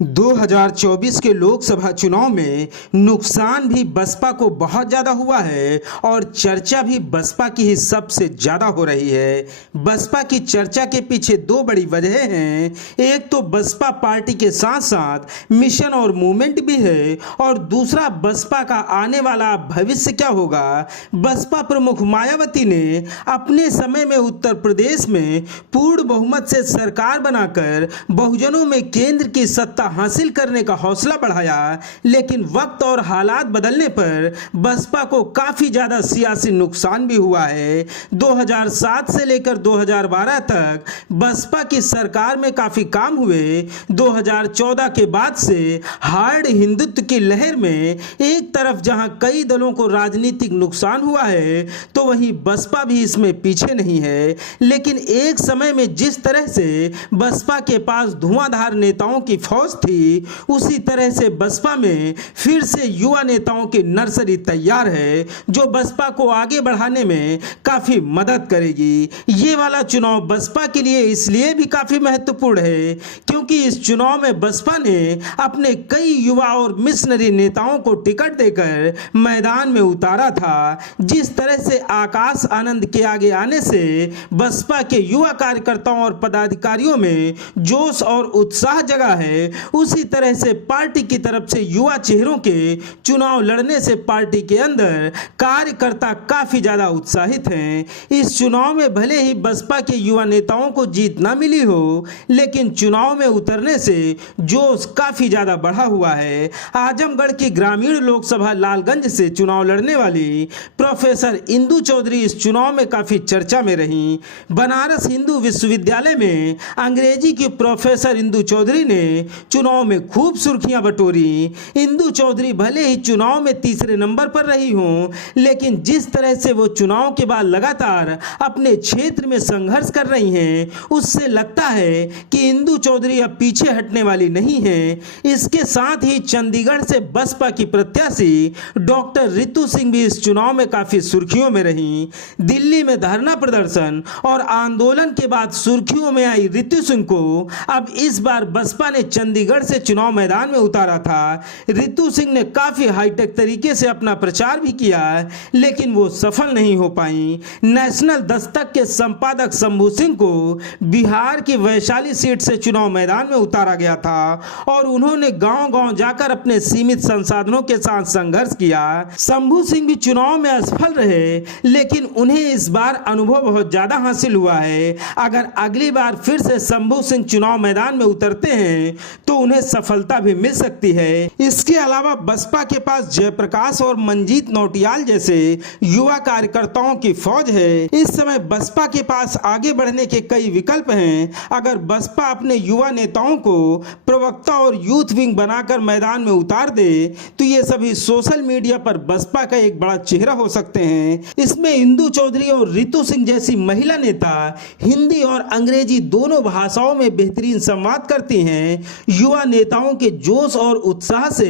2024 के लोकसभा चुनाव में नुकसान भी बसपा को बहुत ज़्यादा हुआ है और चर्चा भी बसपा की ही सबसे ज़्यादा हो रही है। बसपा की चर्चा के पीछे दो बड़ी वजहें हैं। एक तो बसपा पार्टी के साथ साथ मिशन और मूवमेंट भी है और दूसरा बसपा का आने वाला भविष्य क्या होगा। बसपा प्रमुख मायावती ने अपने समय में उत्तर प्रदेश में पूर्ण बहुमत से सरकार बनाकर बहुजनों में केंद्र की सत्ता हासिल करने का हौसला बढ़ाया, लेकिन वक्त और हालात बदलने पर बसपा को काफी ज्यादा सियासी नुकसान भी हुआ है। 2007 से लेकर 2012 तक बसपा की सरकार में काफी काम हुए। 2014 के बाद से हार्ड हिंदुत्व की लहर में एक तरफ जहां कई दलों को राजनीतिक नुकसान हुआ है, तो वहीं बसपा भी इसमें पीछे नहीं है। लेकिन एक समय में जिस तरह से बसपा के पास धुआंधार नेताओं की फौज थी, उसी तरह से बसपा में फिर से युवा नेताओं की नर्सरी तैयार है, जो बसपा को आगे बढ़ाने में काफी मदद करेगी। ये वाला चुनाव बसपा के लिए इसलिए भी काफी महत्वपूर्ण है क्योंकि इस चुनाव में बसपा ने अपने कई युवा और मिशनरी नेताओं को टिकट देकर मैदान में उतारा था। जिस तरह से आकाश आनंद के आगे आने से बसपा के युवा कार्यकर्ताओं और पदाधिकारियों में जोश और उत्साह जगा है, उसी तरह से पार्टी की तरफ से युवा चेहरों के चुनाव लड़ने से पार्टी के अंदर कार्यकर्ता काफी ज्यादा उत्साहित हैं। इस चुनाव में भले ही बसपा के युवा नेताओं को जीत ना मिली हो, लेकिन चुनाव में उतरने से जोश काफी ज्यादा बढ़ा हुआ है। आजमगढ़ की ग्रामीण लोकसभा लालगंज से चुनाव लड़ने वाली प्रोफेसर इंदु चौधरी इस चुनाव में काफी चर्चा में रही। बनारस हिंदू विश्वविद्यालय में अंग्रेजी की प्रोफेसर इंदु चौधरी ने चुनाव में खूब सुर्खियां बटोरी। इंदु चौधरी भले ही चुनाव में तीसरे नंबर पर रही हों, लेकिन जिस तरह से वो चुनाव के बाद लगातार अपने क्षेत्र में संघर्ष कर रही हैं, उससे लगता है कि इंदु चौधरी अब पीछे हटने वाली नहीं है। इसके साथ ही चंडीगढ़ से बसपा की प्रत्याशी डॉक्टर रितु सिंह भी इस चुनाव में काफी सुर्खियों में रही। दिल्ली में धरना प्रदर्शन और आंदोलन के बाद सुर्खियों में आई रितु सिंह को अब इस बार बसपा ने चंडीगढ़ से चुनाव मैदान में उतारा था। रितु सिंह ने काफी हाईटेक तरीके से अपना प्रचार भी किया, लेकिन वो सफल नहीं हो पाई। नेशनल दस्तक के संपादक शंभू सिंह को बिहार की वैशाली सीट से चुनाव मैदान में उतारा गया था और उन्होंने गांव-गांव जाकर अपने सीमित संसाधनों के साथ संघर्ष किया। शंभू सिंह भी चुनाव में असफल रहे, लेकिन उन्हें इस बार अनुभव बहुत ज्यादा हासिल हुआ है। अगर अगली बार फिर से शंभू सिंह चुनाव मैदान में उतरते हैं तो उन्हें सफलता भी मिल सकती है। इसके अलावा बसपा के पास जयप्रकाश और मंजीत नौटियाल जैसे युवा कार्यकर्ताओं की फौज है। इस समय बसपा के पास आगे बढ़ने के कई विकल्प हैं। अगर बसपा अपने युवा नेताओं को प्रवक्ता और यूथ विंग बनाकर मैदान में उतार दे, तो ये सभी सोशल मीडिया पर बसपा का एक बड़ा चेहरा हो सकते हैं। इसमें इंदु चौधरी और रितु सिंह जैसी महिला नेता हिंदी और अंग्रेजी दोनों भाषाओं में बेहतरीन संवाद करती हैं। युवा नेताओं के जोश और उत्साह से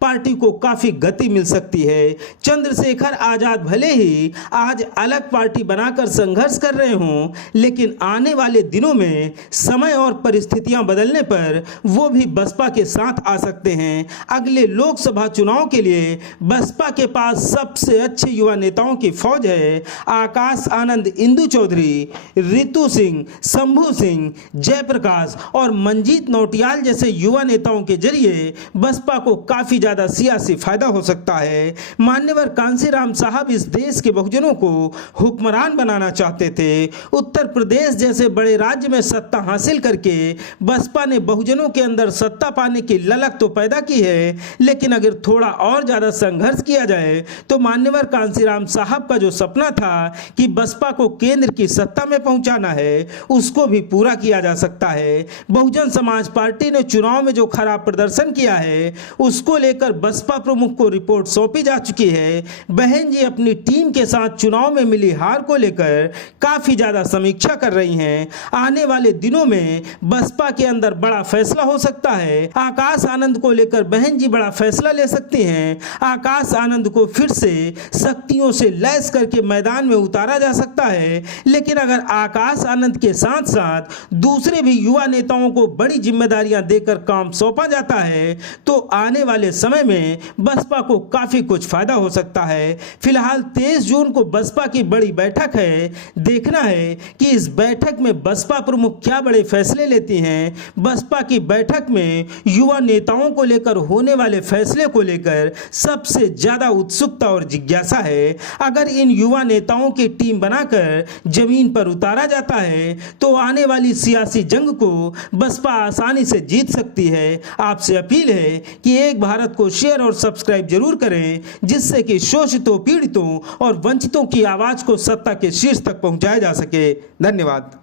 पार्टी को काफी गति मिल सकती है। चंद्रशेखर आजाद भले ही आज अलग पार्टी बनाकर संघर्ष कर रहे हों, लेकिन आने वाले दिनों में समय और परिस्थितियां बदलने पर वो भी बसपा के साथ आ सकते हैं। अगले लोकसभा चुनाव के लिए बसपा के पास सबसे अच्छे युवा नेताओं की फौज है। आकाश आनंद, इंदु चौधरी, रितु सिंह, शंभू सिंह, जयप्रकाश और मंजीत नौटियाल जैसे युवा नेताओं के जरिए बसपा को काफी ज्यादा सियासी फायदा हो सकता है। मान्यवर कांशीराम साहब इस देश के बहुजनों को हुक्मरान बनाना चाहते थे। उत्तर प्रदेश जैसे बड़े राज्य में सत्ता हासिल करके बसपा ने बहुजनों के अंदर सत्ता पाने की ललक तो पैदा की है, लेकिन अगर थोड़ा और ज्यादा संघर्ष किया जाए तो मान्यवर कांशीराम साहब का जो सपना था कि बसपा को केंद्र की सत्ता में पहुंचाना है, उसको भी पूरा किया जा सकता है। बहुजन समाज पार्टी ने चुनाव में जो खराब प्रदर्शन किया है, उसको लेकर बसपा प्रमुख को रिपोर्ट सौंपी जा चुकी है। बहन जी अपनी टीम के साथ चुनाव में मिली हार को लेकर काफी ज्यादा समीक्षा कर रही हैं। आने वाले दिनों में बसपा के अंदर बड़ा फैसला हो सकता है। आकाश आनंद को लेकर बहन जी बड़ा फैसला ले सकती हैं। आकाश आनंद को फिर से शक्तियों से लैस करके मैदान में उतारा जा सकता है, लेकिन अगर आकाश आनंद के साथ साथ दूसरे भी युवा नेताओं को बड़ी जिम्मेदारियां देकर लेकर काम सौंपा जाता है तो आने वाले समय में बसपा को काफी कुछ फायदा हो सकता है। फिलहाल 23 जून को बसपा की बड़ी बैठक है। देखना है कि इस बैठक में बसपा प्रमुख क्या बड़े फैसले लेती हैं। बसपा की बैठक में युवा नेताओं को लेकर होने वाले फैसले को लेकर सबसे ज्यादा उत्सुकता और जिज्ञासा है। अगर इन युवा नेताओं की टीम बनाकर जमीन पर उतारा जाता है तो आने वाली सियासी जंग को बसपा आसानी से जीत सकती है। आपसे अपील है कि एक भारत को शेयर और सब्सक्राइब जरूर करें, जिससे कि शोषितों, पीड़ितों और वंचितों की आवाज को सत्ता के शीर्ष तक पहुंचाया जा सके। धन्यवाद।